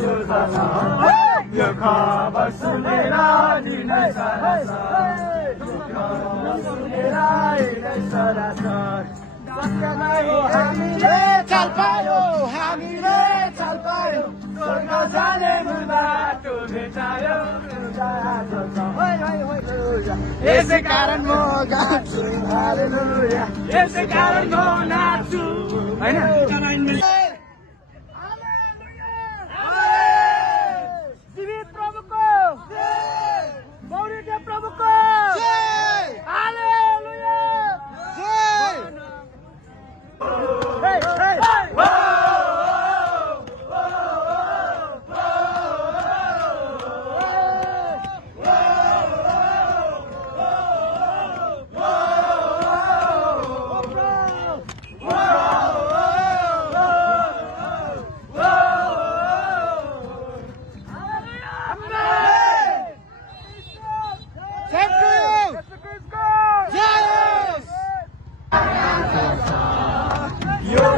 जुझ्दछ यो खबर सुनेर दिनै सरासर सुनेर हिँड्दै सरासर हामीले चाल पायो स्वर्ग जाने बाटो भेटायो यसै कारण म गाउँछु हालेलुया यसै कारण म नाच्छु हैन जीवित प्रभुको मौर्य प्रभुको हालेलुया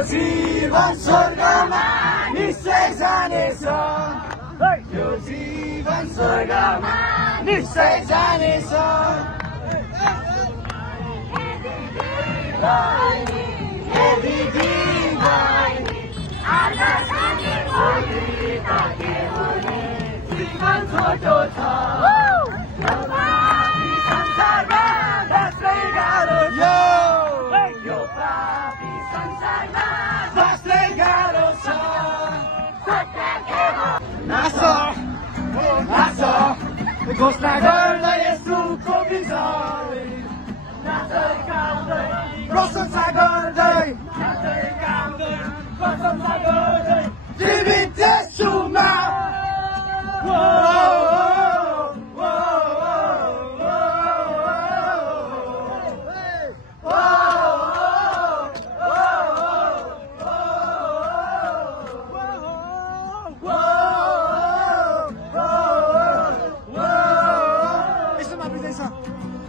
जीवन स्वर्गमा निश्चय जानेछ यो जीवन स्वर्गमा निश्चय जानेछ जीवन छोटो छ संसारमा बस्दै गाह्रो यो पापी संसारमा बस्दै गाह्रो छ नाच घोषणा गर्दै यसुको विजय प्रशंसा गर्दै जीवित यसुमा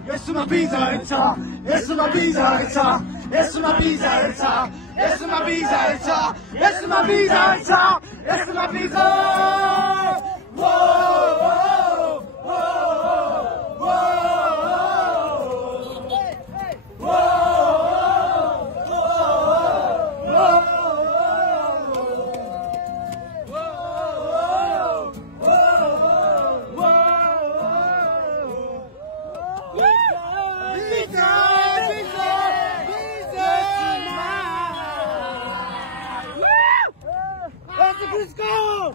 Yesuma bizae cha, Yesuma bizae cha, Yesuma bizae cha, Yesuma bizae cha, Yesuma bizae cha, Yesuma bizae. Let's go!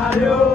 Adiós.